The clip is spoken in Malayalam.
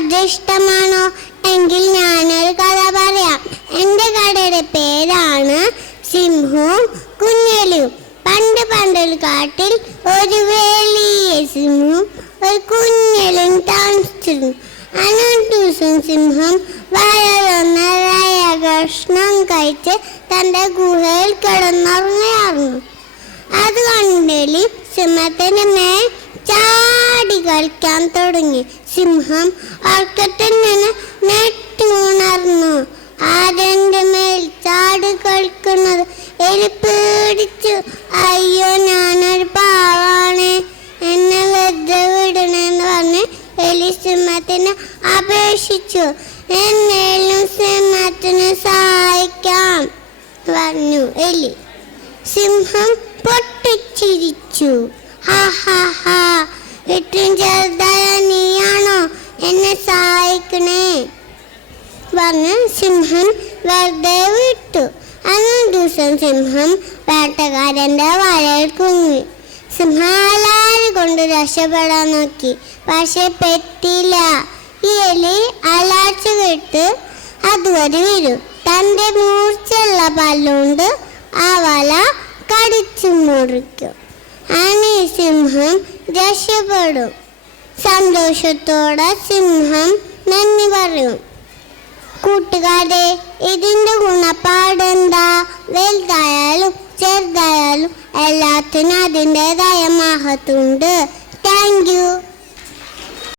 കഥ ഇഷ്ടമാണോ? എങ്കിൽ ഞാനൊരു കഥ പറയാം. എൻ്റെ കഥയുടെ പേരാണ് സിംഹവും കുഞ്ഞെലിയും. പണ്ടൊരു കാട്ടിൽ ഒരു വലിയ സിംഹവും ഒരു കുഞ്ഞെലിയും താമസിച്ചിരുന്നു. അന്നൊരു ദിവസം സിംഹം വളരെയ ഭക്ഷണം കഴിച്ച് തൻ്റെ ഗുഹയിൽ കിടന്നുറങ്ങുകയായിരുന്നു. അത് കണ്ടെലി സിംഹത്തിന് മേൽ ചാടി കളിക്കാൻ തുടങ്ങി. സിംഹം ഉറക്കത്തിൽ നിന്ന് ഞെട്ടി ഉണർന്നു. ആരെൻ്റെ മേൽ ചാടി കളിക്കുന്നത്? എലി പേടിച്ചു. അയ്യോ, ഞാനൊരു പാവാണ്, എന്നെ വെറുതെ വിടണമെന്ന് പറഞ്ഞ് എലി സിംഹത്തിന് അപേക്ഷിച്ചു. എന്നേലും സിംഹത്തിന് സഹായിക്കാം പറഞ്ഞു എലി. സിംഹം പൊട്ടിച്ചിരിച്ചു. ഹാ ഹാ ഹാ, ഏറ്റവും ചെറുതായ നീയാണോ എന്നെ സഹായിക്കണേ പറഞ്ഞ് സിംഹം വെറുതെ വിട്ടു. അന്നൊരു ദിവസം സിംഹം വേട്ടക്കാരൻ്റെ വലയിൽ കുങ്ങി. സിംഹം എല്ലാവരും കൊണ്ട് രക്ഷപ്പെടാൻ നോക്കി, പക്ഷെ പെട്ടില്ല. ഈ എലി അലാഴ്ച കേട്ട് അതുവരെ വരും. തൻ്റെ മൂർച്ചയുള്ള പല്ലുകൊണ്ട് ആ വല കടിച്ചു മുറിക്കും. അങ്ങനെ സിംഹം രക്ഷപ്പെടും. സന്തോഷത്തോടെ സിംഹം നന്ദി പറയും. കൂട്ടുകാരെ, ഇതിൻ്റെ ഗുണപാഠെന്താ? വലുതായാലും ചെറുതായാലും എല്ലാത്തിനും അതിൻ്റെതായ മഹത്വമുണ്ട്. Thank you.